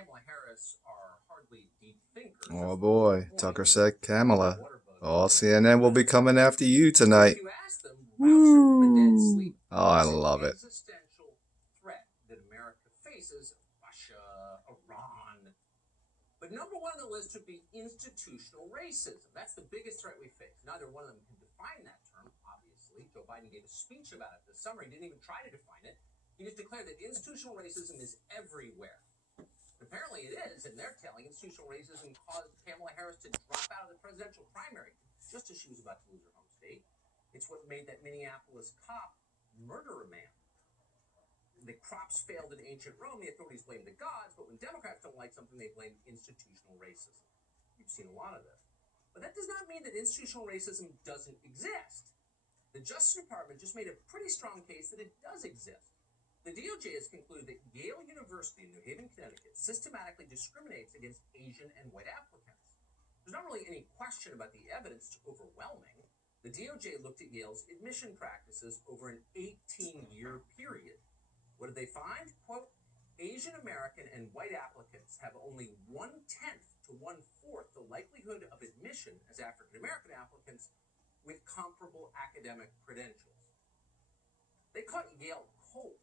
Kamala Harris are hardly deep thinkers. Oh boy, Tucker said Kamala. All Oh, CNN will be coming after you tonight. If you ask them, Woo! Oh, I love it. Existential threat that America faces, Russia, Iran. But number one on the list would be institutional racism. That's the biggest threat we face. Neither one of them can define that term, obviously. Joe Biden gave a speech about it this summer. He didn't even try to define it. He just declared that institutional racism is everywhere. Apparently it is, and they're telling institutional racism caused Kamala Harris to drop out of the presidential primary just as she was about to lose her home state. It's what made that Minneapolis cop murder a man. The crops failed in ancient Rome, the authorities blamed the gods, but when Democrats don't like something, they blame institutional racism. You've seen a lot of this. But that does not mean that institutional racism doesn't exist. The Justice Department just made a pretty strong case that it does exist. The DOJ has concluded that Yale University in New Haven, Connecticut, systematically discriminates against Asian and white applicants. There's not really any question about the evidence. It's overwhelming. The DOJ looked at Yale's admission practices over an 18-year period. What did they find? Quote, Asian American and white applicants have only 1/10 to 1/4 the likelihood of admission as African American applicants with comparable academic credentials. They caught Yale cold.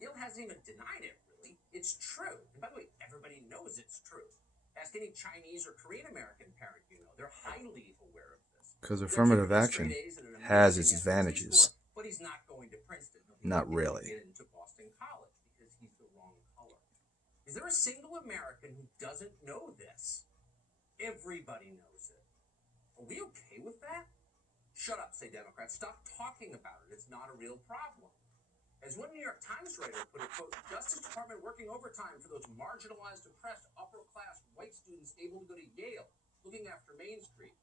Yale hasn't even denied it, really. It's true. And by the way, everybody knows it's true. Ask any Chinese or Korean American parent you know. They're highly aware of this. Because affirmative action has its advantages. But he's not going to Princeton. Not really. Get into Boston College because he's the wrong color. Is there a single American who doesn't know this? Everybody knows it. Are we okay with that? Shut up, say Democrats. Stop talking about it. It's not a real problem. As one New York Times writer put it, quote, Justice Department working overtime for those marginalized, oppressed, upper-class white students able to go to Yale, looking after Main Street.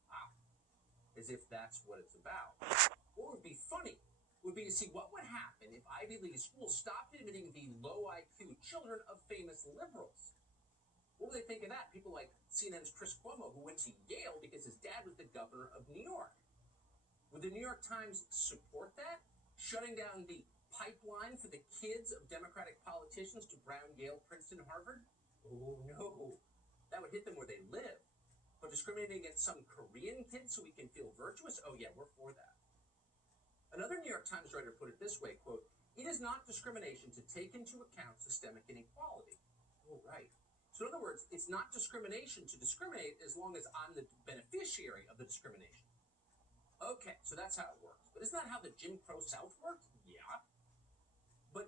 As if that's what it's about. What would be funny would be to see what would happen if Ivy League schools stopped admitting the low IQ children of famous liberals. What would they think of that? People like CNN's Chris Cuomo, who went to Yale because his dad was the governor of New York. Would the New York Times support that? Shutting down the pipeline for the kids of Democratic politicians to Brown, Yale, Princeton, Harvard? Oh, no. That would hit them where they live. But discriminating against some Korean kids so we can feel virtuous? Oh, yeah, we're for that. Another New York Times writer put it this way, quote, it is not discrimination to take into account systemic inequality. Oh, right. So in other words, it's not discrimination to discriminate as long as I'm the beneficiary of the discrimination. Okay, so that's how it works. But isn't that how the Jim Crow South worked? Yeah. But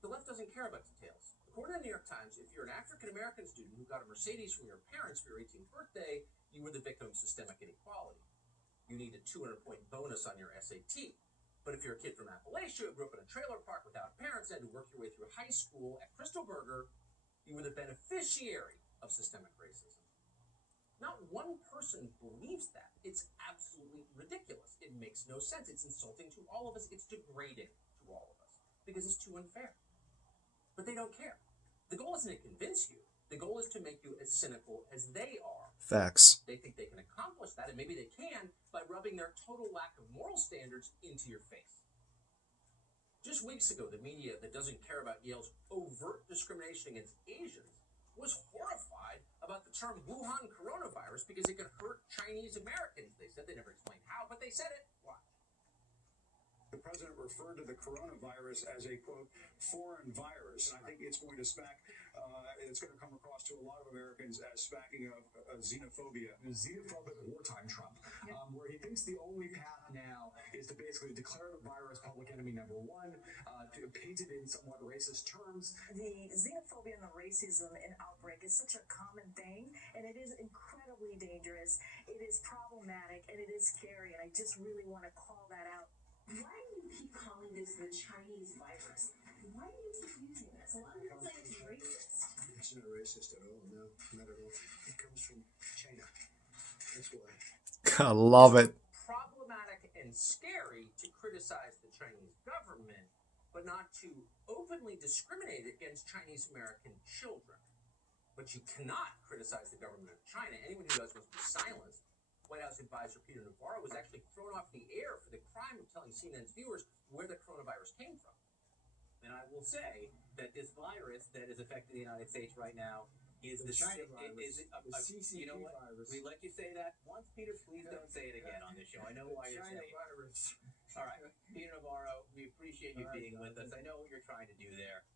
the left doesn't care about details. According to the New York Times, if you're an African-American student who got a Mercedes from your parents for your 18th birthday, you were the victim of systemic inequality. You need a 200-point bonus on your SAT. But if you're a kid from Appalachia who grew up in a trailer park without parents and had to work your way through high school at Crystal Burger, you were the beneficiary of systemic racism. Not one person believes that. It's absolutely ridiculous. It makes no sense. It's insulting to all of us. It's degrading to all of us because it's too unfair. But they don't care. The goal isn't to convince you. The goal is to make you as cynical as they are. Facts. They think they can accomplish that, and maybe they can by rubbing their total lack of moral standards into your face. Just weeks ago, the media that doesn't care about Yale's overt discrimination against Asians was horrified about the term Wuhan coronavirus because it could hurt Chinese Americans. They said they never explained how, but they said it. Watch. The president referred to the coronavirus as a, quote, foreign virus. And I think it's going to it's going to come across to a lot of Americans as smacking of xenophobia. Xenophobic wartime Trump, where he thinks the only path now is to basically declare the virus public enemy number one, to paint it in somewhat racist terms. The xenophobia and the racism in outbreak is such a common thing, and it is incredibly dangerous. It is problematic, and it is scary, and I just really want to call that out. Why do you keep calling this the Chinese virus? Why do you keep using this? A lot of people say it's racist. It's not racist at all. No, not at all. It comes from China. That's why. I love it. Problematic and scary to criticize the Chinese government, but not to openly discriminate against Chinese American children. But you cannot criticize the government of China. Anyone who does must be silenced. White House advisor Peter Navarro was actually thrown off the air for the crime of telling CNN's viewers where the coronavirus came from. then I will say that this virus that is affecting the United States right now is The China si- virus, the CCP you know what? virus. We let you say that once, Peter. Please don't say it again on this show. I know The why you're China saying it. virus. All right, Peter Navarro, we appreciate you All right, being with us. Jonathan. I know what you're trying to do there.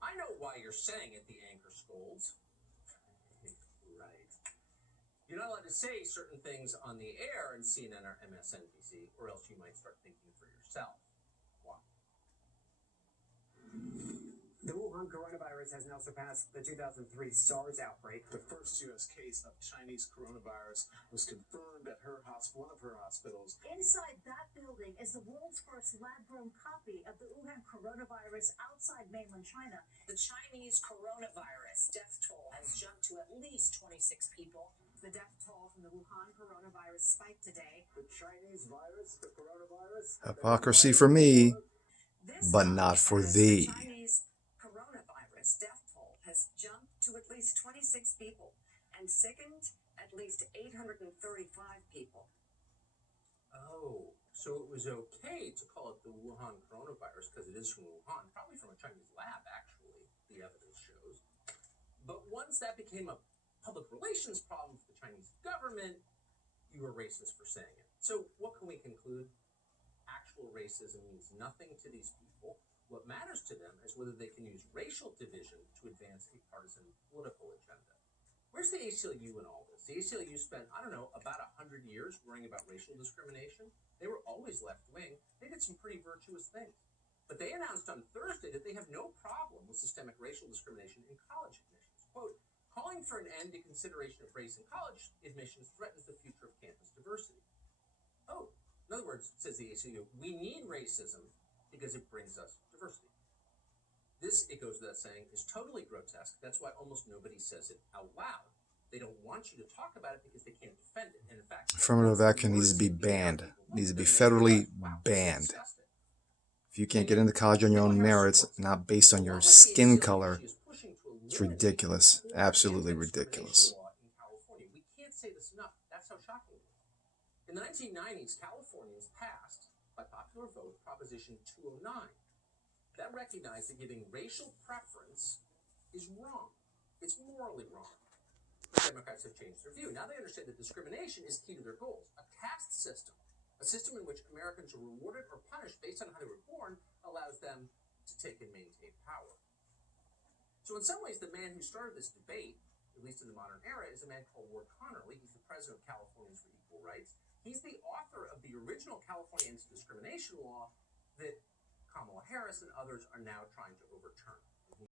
I know why you're saying it, the anchor scolds. Right. You're not allowed to say certain things on the air in CNN or MSNBC, or else you might start thinking for yourself. Why? The Wuhan coronavirus has now surpassed the 2003 SARS outbreak. The first U.S. case of Chinese coronavirus was confirmed at one of her hospitals. Inside that building is the world's first lab-grown copy of the Wuhan coronavirus outside mainland China. The Chinese coronavirus death toll has jumped to at least 26 people. The death toll from the Wuhan coronavirus spiked today. The Chinese virus, the coronavirus. Hypocrisy for me, This but time, not for the thee. Chinese coronavirus death toll has jumped to at least 26 people and sickened at least 835 people. Oh, so it was okay to call it the Wuhan coronavirus because it is from Wuhan, probably from a Chinese lab, actually, the evidence shows. But once that became a public relations problem for the Chinese government, you were racist for saying it. So what can we conclude? Actual racism means nothing to these people. What matters to them is whether they can use racial division to advance a partisan political agenda. Where's the ACLU in all this? The ACLU spent, I don't know, about 100 years worrying about racial discrimination. They were always left-wing. They did some pretty virtuous things. But they announced on Thursday that they have no problem with systemic racial discrimination in college admissions. Quote, calling for an end to consideration of race in college admissions threatens the future of campus diversity. Oh, in other words, says the ACLU, we need racism because it brings us diversity. This, it goes without saying, is totally grotesque. That's why almost nobody says it out loud. They don't want you to talk about it because they can't defend it. And in fact, Affirmative action needs to be banned. Needs to be federally banned. If you can't get into college on your own merits, not based on your skin color, it's ridiculous. Absolutely ridiculous. We can't say this enough. That's how shocking it is. In the 1990s, Californians passed, by popular vote, Proposition 209. That recognized that giving racial preference is wrong. It's morally wrong. The Democrats have changed their view. Now they understand that discrimination is key to their goals. A caste system, a system in which Americans are rewarded or punished based on how they were born, allows them to take and maintain power. So in some ways, the man who started this debate, at least in the modern era, is a man called Ward Connerly. He's the president of Californians for Equal Rights. He's the author of the original California anti-discrimination law that Kamala Harris and others are now trying to overturn.